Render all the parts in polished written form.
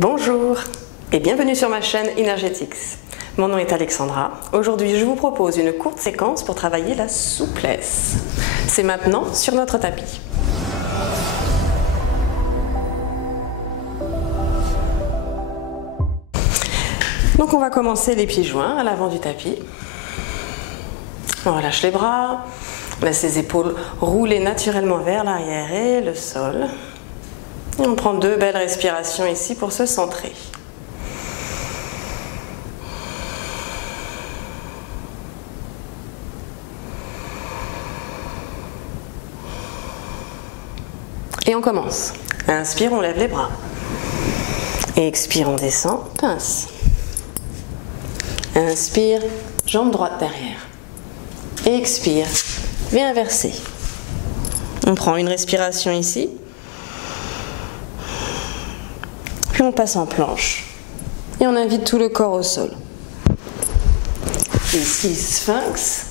Bonjour et bienvenue sur ma chaîne Energetics. Mon nom est Alexandra. Aujourd'hui, je vous propose une courte séquence pour travailler la souplesse. C'est maintenant sur notre tapis. Donc on va commencer les pieds joints à l'avant du tapis. On relâche les bras, on laisse les épaules rouler naturellement vers l'arrière et le sol. Et on prend deux belles respirations ici pour se centrer. Et on commence. Inspire, on lève les bras. Expire, on descend, pince. Inspire, jambe droite derrière. Expire, viens inverser. On prend une respiration ici. Puis on passe en planche. Et on invite tout le corps au sol. Ici, sphinx.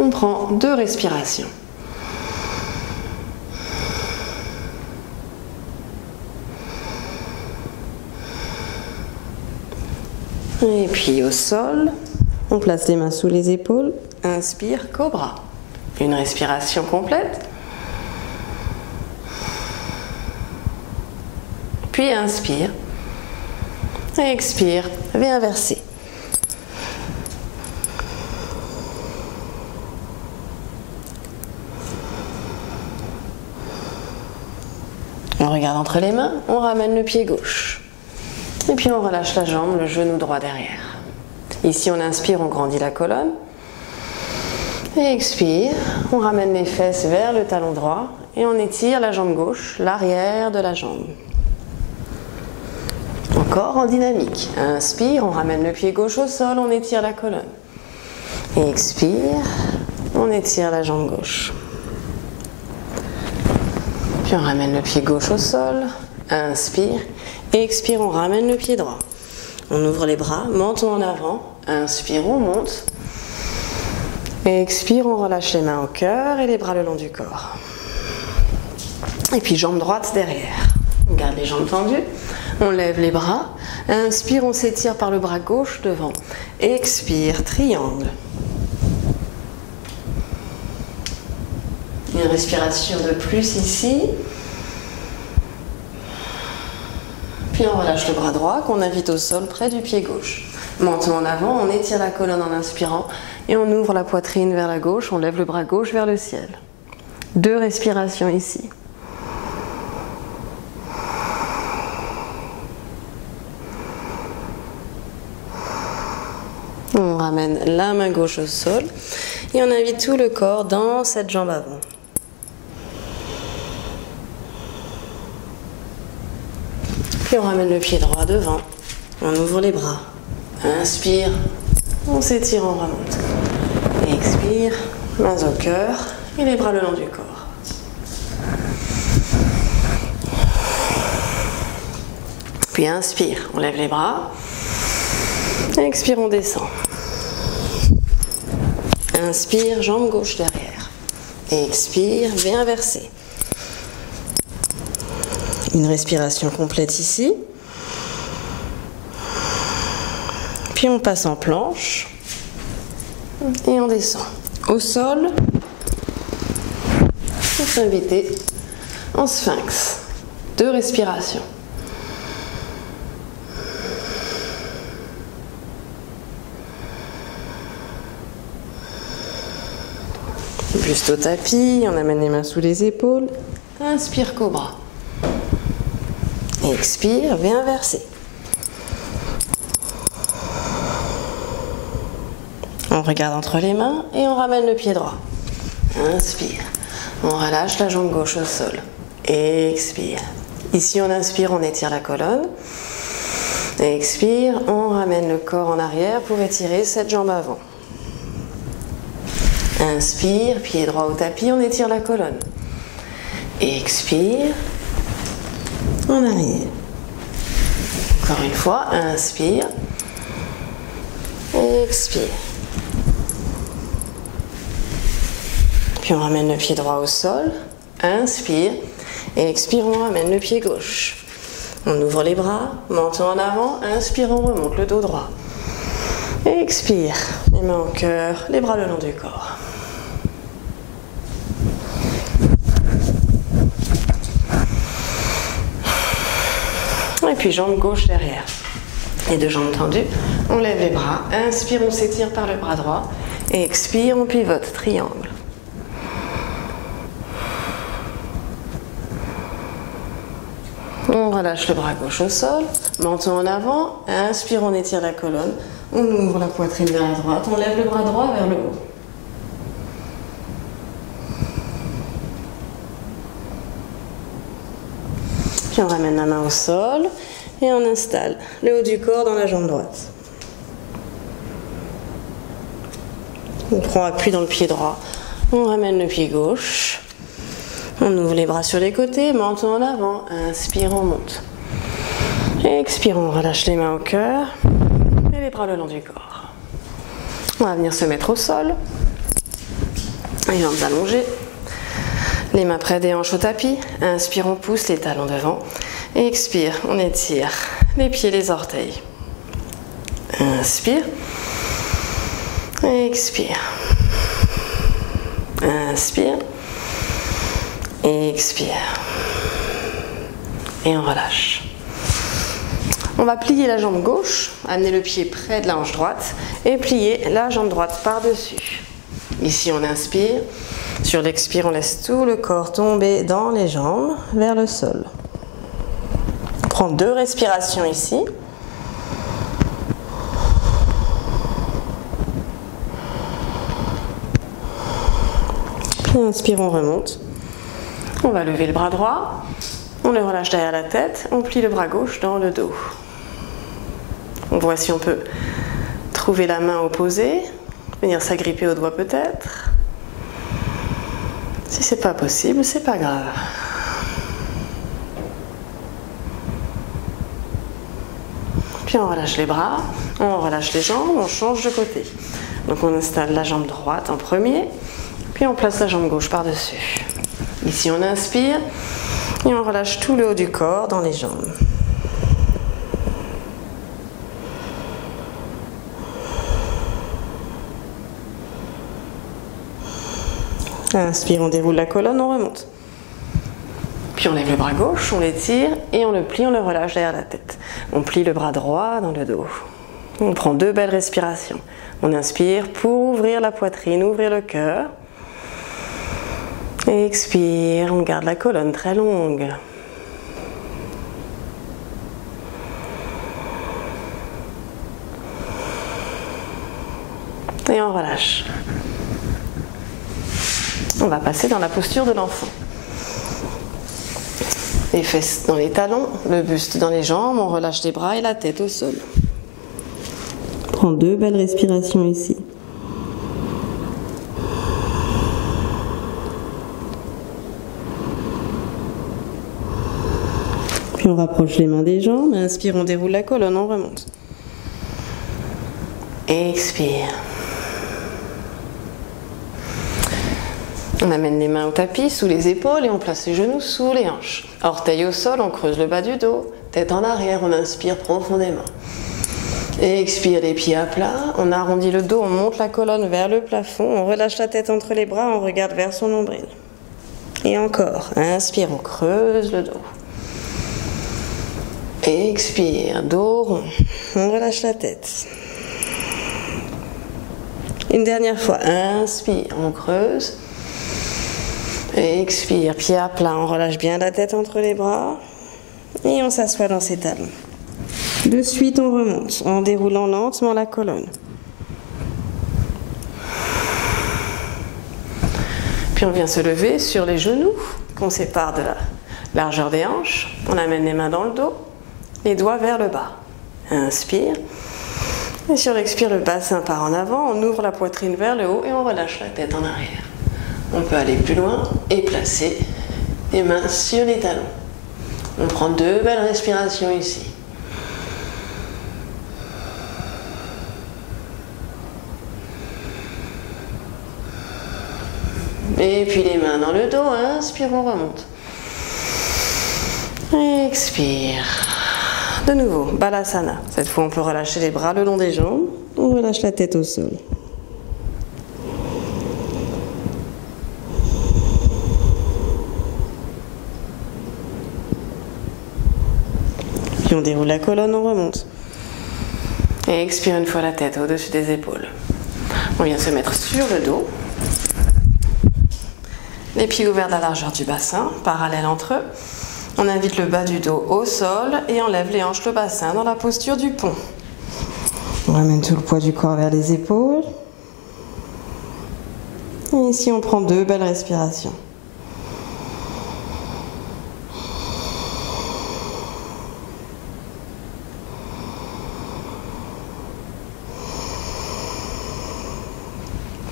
On prend deux respirations. Et puis au sol, on place les mains sous les épaules. Inspire, cobra. Une respiration complète. Puis inspire. Expire, viens inverser. On regarde entre les mains, on ramène le pied gauche. Et puis on relâche la jambe, le genou droit derrière. Ici on inspire, on grandit la colonne. Et expire, on ramène les fesses vers le talon droit et on étire la jambe gauche, l'arrière de la jambe. Encore en dynamique. Inspire, on ramène le pied gauche au sol, on étire la colonne. Et expire, on étire la jambe gauche. Puis on ramène le pied gauche au sol. Inspire. Expire, on ramène le pied droit. On ouvre les bras, menton en avant. Inspire, on monte. Expire, on relâche les mains au cœur et les bras le long du corps. Et puis jambe droite derrière. On garde les jambes tendues. On lève les bras. Inspire, on s'étire par le bras gauche devant. Expire, triangle. Une respiration de plus ici. Puis on relâche le bras droit qu'on invite au sol près du pied gauche. Menton en avant, on étire la colonne en inspirant et on ouvre la poitrine vers la gauche, on lève le bras gauche vers le ciel. Deux respirations ici. On ramène la main gauche au sol et on invite tout le corps dans cette jambe avant. Puis on ramène le pied droit devant, on ouvre les bras, inspire, on s'étire, on remonte. Expire, mains au cœur et les bras le long du corps. Puis inspire, on lève les bras, expire, on descend. Inspire, jambe gauche derrière. Expire, viens inverser. Une respiration complète ici. Puis on passe en planche. Et on descend. Au sol, on s'invite en sphinx. Deux respirations. Buste au tapis, on amène les mains sous les épaules. Inspire, cobra. Expire, viens inverser. On regarde entre les mains et on ramène le pied droit. Inspire. On relâche la jambe gauche au sol. Expire. Ici on inspire, on étire la colonne. Expire, on ramène le corps en arrière pour étirer cette jambe avant. Inspire, pied droit au tapis, on étire la colonne. Expire, on arrive. Encore une fois, inspire, expire. Puis on ramène le pied droit au sol, inspire, et expire, on ramène le pied gauche. On ouvre les bras, menton en avant, inspire, on remonte le dos droit. Expire, les mains au cœur, les bras le long du corps. Et puis jambe gauche derrière. Les deux jambes tendues, on lève les bras, inspire, on s'étire par le bras droit. Expire, on pivote, triangle. On relâche le bras gauche au sol, menton en avant, inspire, on étire la colonne, on ouvre la poitrine vers la droite, on lève le bras droit vers le haut. Puis on ramène la main au sol et on installe le haut du corps dans la jambe droite. On prend appui dans le pied droit, on ramène le pied gauche. On ouvre les bras sur les côtés, menton en avant, inspire, on monte. Expire, on relâche les mains au cœur et les bras le long du corps. On va venir se mettre au sol, les jambes allongées, les mains près des hanches au tapis. Inspire, on pousse les talons devant. Expire, on étire les pieds, les orteils. Inspire, expire, inspire. Expire. Et on relâche. On va plier la jambe gauche, amener le pied près de la hanche droite et plier la jambe droite par-dessus. Ici, on inspire. Sur l'expire, on laisse tout le corps tomber dans les jambes vers le sol. On prend 2 respirations ici. Puis inspire, on remonte. On va lever le bras droit, on le relâche derrière la tête, on plie le bras gauche dans le dos. On voit si on peut trouver la main opposée, venir s'agripper au doigt peut-être. Si c'est pas possible, c'est pas grave. Puis on relâche les bras, on relâche les jambes, on change de côté. Donc on installe la jambe droite en premier, puis on place la jambe gauche par-dessus. Ici, on inspire et on relâche tout le haut du corps dans les jambes. Inspire, on déroule la colonne, on remonte. Puis on lève le bras gauche, on l'étire et on le plie, on le relâche derrière la tête. On plie le bras droit dans le dos. On prend 2 belles respirations. On inspire pour ouvrir la poitrine, ouvrir le cœur. Expire, on garde la colonne très longue. Et on relâche. On va passer dans la posture de l'enfant. Les fesses dans les talons, le buste dans les jambes, on relâche les bras et la tête au sol. Prends 2 belles respirations ici. Puis on rapproche les mains des jambes, inspire, on déroule la colonne, on remonte. Expire. On amène les mains au tapis, sous les épaules et on place les genoux sous les hanches. Orteils au sol, on creuse le bas du dos, tête en arrière, on inspire profondément. Expire, les pieds à plat, on arrondit le dos, on monte la colonne vers le plafond, on relâche la tête entre les bras, on regarde vers son nombril. Et encore, inspire, on creuse le dos. Expire, dos rond, on relâche la tête. Une dernière fois, inspire, on creuse. Expire, pied à plat, on relâche bien la tête entre les bras. Et on s'assoit dans ses talons. De suite, on remonte en déroulant lentement la colonne. Puis on vient se lever sur les genoux qu'on sépare de la largeur des hanches. On amène les mains dans le dos, les doigts vers le bas. Inspire. Et sur l'expire, le bassin part en avant, on ouvre la poitrine vers le haut et on relâche la tête en arrière. On peut aller plus loin et placer les mains sur les talons. On prend 2 belles respirations ici. Et puis les mains dans le dos, inspire, on remonte. Expire. De nouveau, Balasana. Cette fois, on peut relâcher les bras le long des jambes. On relâche la tête au sol. Puis on déroule la colonne, on remonte. Et expire une fois la tête au-dessus des épaules. On vient se mettre sur le dos. Les pieds ouverts de la largeur du bassin, parallèles entre eux. On invite le bas du dos au sol et on lève les hanches, le bassin dans la posture du pont. On ramène tout le poids du corps vers les épaules. Et ici, on prend 2 belles respirations.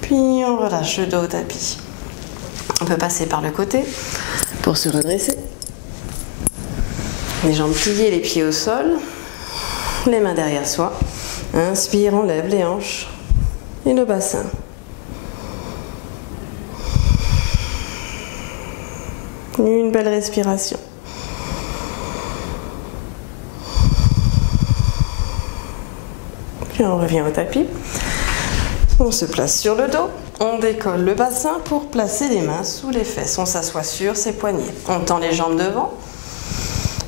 Puis on relâche le dos au tapis. On peut passer par le côté pour se redresser. Les jambes pliées, les pieds au sol, les mains derrière soi. Inspire, on lève les hanches et le bassin. Une belle respiration. Puis on revient au tapis. On se place sur le dos, on décolle le bassin pour placer les mains sous les fesses. On s'assoit sur ses poignets. On tend les jambes devant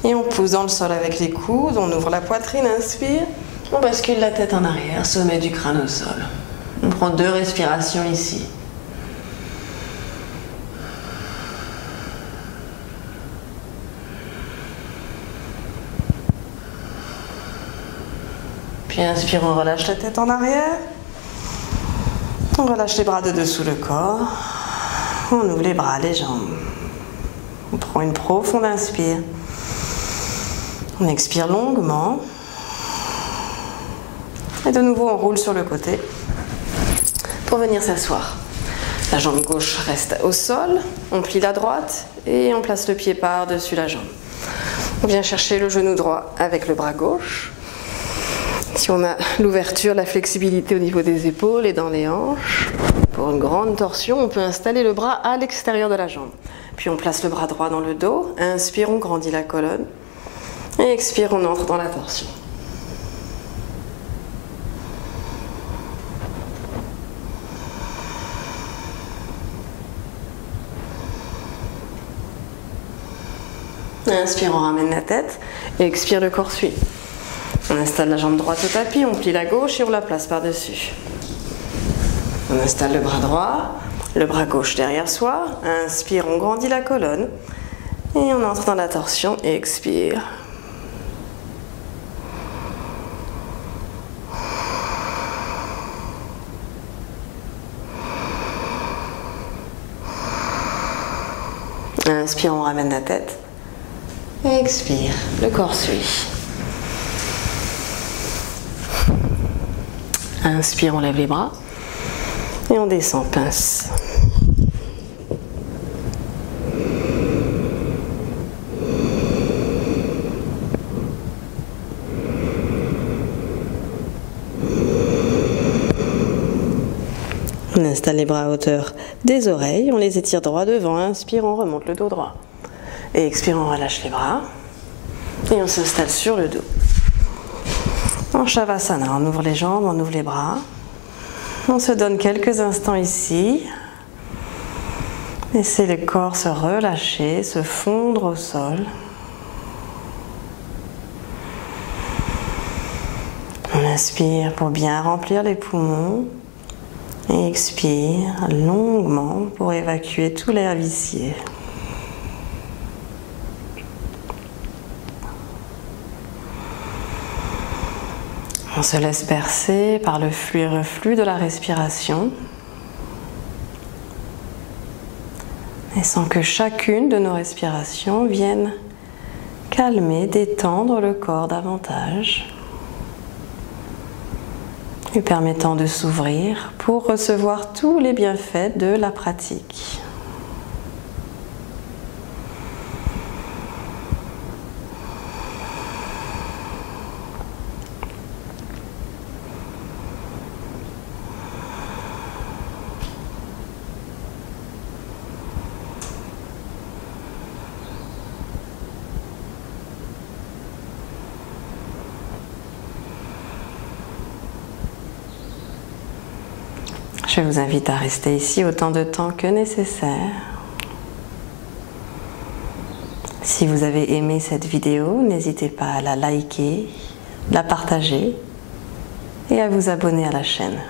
et on pousse dans le sol avec les coudes. On ouvre la poitrine, inspire. On bascule la tête en arrière, sommet du crâne au sol. On prend 2 respirations ici. Puis inspire, on relâche la tête en arrière. On relâche les bras de dessous le corps. On ouvre les bras, les jambes. On prend une profonde inspire. On expire longuement. Et de nouveau, on roule sur le côté pour venir s'asseoir. La jambe gauche reste au sol. On plie la droite et on place le pied par-dessus la jambe. On vient chercher le genou droit avec le bras gauche. Si on a l'ouverture, la flexibilité au niveau des épaules et dans les hanches, pour une grande torsion, on peut installer le bras à l'extérieur de la jambe. Puis on place le bras droit dans le dos. Inspire, on grandit la colonne. Et expire, on entre dans la torsion. Inspire, on ramène la tête. Et expire, le corps suit. On installe la jambe droite au tapis, on plie la gauche et on la place par-dessus. On installe le bras droit, le bras gauche derrière soi. Inspire, on grandit la colonne. Et on entre dans la torsion et expire. Inspire, on ramène la tête. Et expire, le corps suit. Inspire, on lève les bras. Et on descend, pince. On installe les bras à hauteur des oreilles, on les étire droit devant. Inspire, on remonte le dos droit. Et expire, on relâche les bras. Et on s'installe sur le dos. En Shavasana, on ouvre les jambes, on ouvre les bras. On se donne quelques instants ici. Laissez le corps se relâcher, se fondre au sol. On inspire pour bien remplir les poumons. Et expire longuement pour évacuer tout l'air vicié. On se laisse bercer par le flux et reflux de la respiration et sans que chacune de nos respirations vienne calmer, détendre le corps davantage, lui permettant de s'ouvrir pour recevoir tous les bienfaits de la pratique. Je vous invite à rester ici autant de temps que nécessaire. Si vous avez aimé cette vidéo, n'hésitez pas à la liker, la partager et à vous abonner à la chaîne.